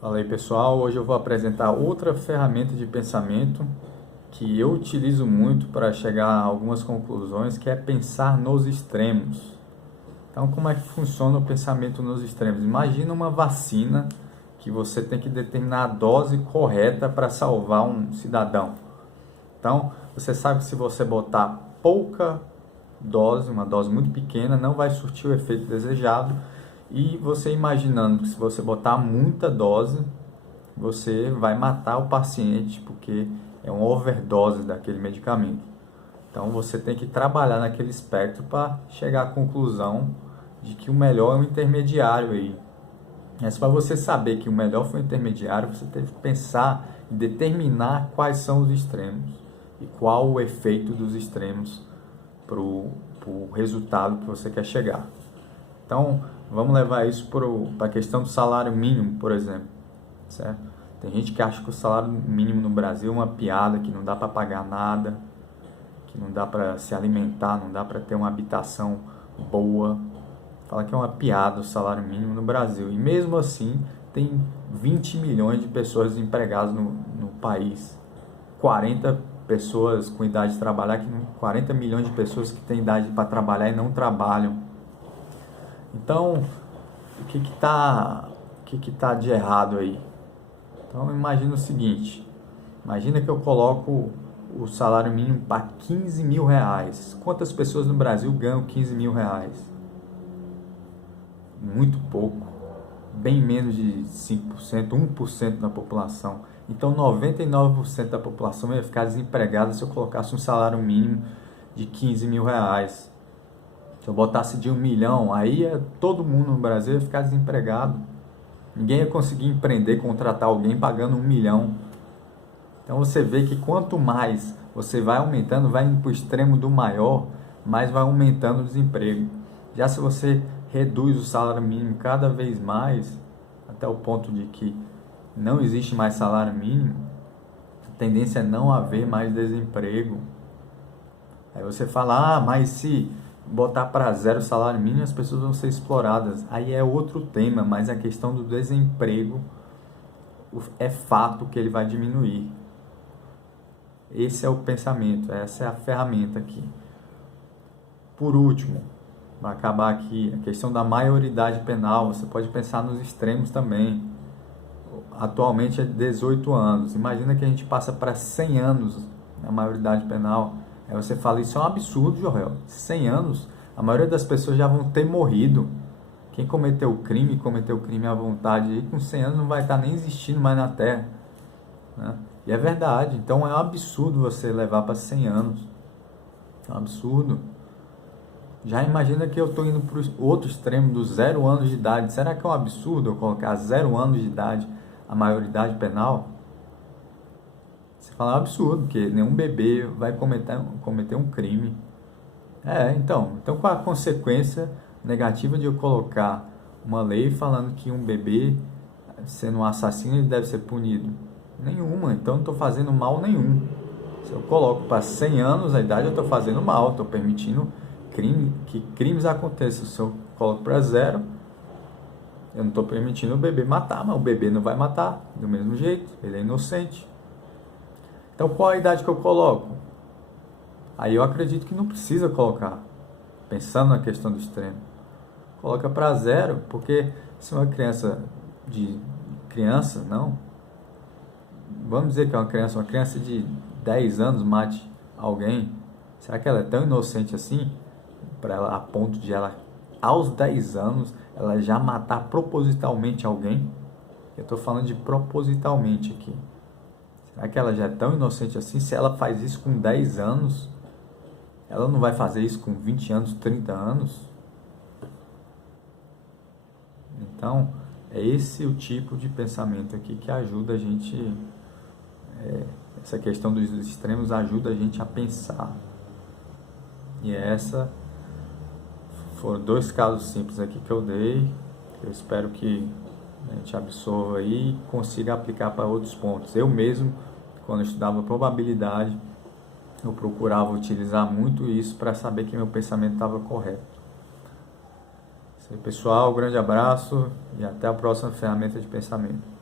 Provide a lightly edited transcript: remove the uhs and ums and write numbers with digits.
Fala aí pessoal, hoje eu vou apresentar outra ferramenta de pensamento que eu utilizo muito para chegar a algumas conclusões, que é pensar nos extremos. Então, como é que funciona o pensamento nos extremos? Imagina uma vacina que você tem que determinar a dose correta para salvar um cidadão. Então, você sabe que se você botar pouca dose, uma dose muito pequena, não vai surtir o efeito desejado. E você imaginando que se você botar muita dose, você vai matar o paciente, porque é uma overdose daquele medicamento. Então você tem que trabalhar naquele espectro para chegar à conclusão de que o melhor é o intermediário aí. Mas para você saber que o melhor foi o intermediário, você teve que pensar e determinar quais são os extremos e qual o efeito dos extremos para o resultado que você quer chegar. Então, vamos levar isso para a questão do salário mínimo, por exemplo, certo? Tem gente que acha que o salário mínimo no Brasil é uma piada, que não dá para pagar nada, que não dá para se alimentar, não dá para ter uma habitação boa. Fala que é uma piada o salário mínimo no Brasil. E mesmo assim, tem 20 milhões de pessoas desempregadas no país. 40 pessoas com idade de trabalhar, 40 milhões de pessoas que têm idade para trabalhar e não trabalham. Então, o que tá de errado aí? Então, imagina o seguinte, imagina que eu coloco o salário mínimo para 15 mil reais. Quantas pessoas no Brasil ganham 15 mil reais? Muito pouco, bem menos de 5%, 1% da população. Então, 99% da população ia ficar desempregada se eu colocasse um salário mínimo de 15 mil reais. Se eu botasse de 1 milhão, aí todo mundo no Brasil ia ficar desempregado. Ninguém ia conseguir empreender, contratar alguém pagando 1 milhão. Então você vê que quanto mais você vai aumentando, vai indo para o extremo do maior, mais vai aumentando o desemprego. Já se você reduz o salário mínimo cada vez mais, até o ponto de que não existe mais salário mínimo, a tendência é não haver mais desemprego. Aí você fala, mas se botar para zero o salário mínimo, as pessoas vão ser exploradas. Aí é outro tema, mas a questão do desemprego é fato que ele vai diminuir. Esse é o pensamento, essa é a ferramenta aqui. Por último, vai acabar aqui a questão da maioridade penal. Você pode pensar nos extremos também. Atualmente é 18 anos. Imagina que a gente passa para 100 anos na maioridade penal. Aí você fala, isso é um absurdo, Joel. 100 anos, a maioria das pessoas já vão ter morrido. Quem cometeu o crime à vontade, e com 100 anos não vai estar nem existindo mais na Terra. Né? E é verdade, então é um absurdo você levar para 100 anos. É um absurdo. Já imagina que eu estou indo para o outro extremo, dos 0 anos de idade. Será que é um absurdo eu colocar 0 anos de idade a maioridade penal? Você fala, é um absurdo, porque nenhum bebê vai cometer um crime. Então qual a consequência negativa de eu colocar uma lei falando que um bebê, sendo um assassino, ele deve ser punido? Nenhuma, então não estou fazendo mal nenhum. Se eu coloco para 100 anos a idade, eu estou fazendo mal, estou permitindo que crimes aconteçam. Se eu coloco para zero, eu não estou permitindo o bebê matar, mas o bebê não vai matar do mesmo jeito, ele é inocente. Então qual a idade que eu coloco? Aí eu acredito que não precisa colocar, pensando na questão do extremo. Coloca para zero, porque se uma criança, não, vamos dizer que é uma criança de 10 anos mate alguém, será que ela é tão inocente assim, para ela, a ponto de ela, aos 10 anos, ela já matar propositalmente alguém? Eu estou falando de propositalmente aqui. Será que ela já é tão inocente assim? Se ela faz isso com 10 anos, ela não vai fazer isso com 20 anos, 30 anos? Então, é esse o tipo de pensamento aqui que ajuda a gente, essa questão dos extremos ajuda a gente a pensar. E foram 2 casos simples aqui que eu dei, eu espero que a gente absorva aí e consiga aplicar para outros pontos. Eu mesmo, quando eu estudava probabilidade, eu procurava utilizar muito isso para saber que meu pensamento estava correto. Isso aí, pessoal, um grande abraço e até a próxima ferramenta de pensamento.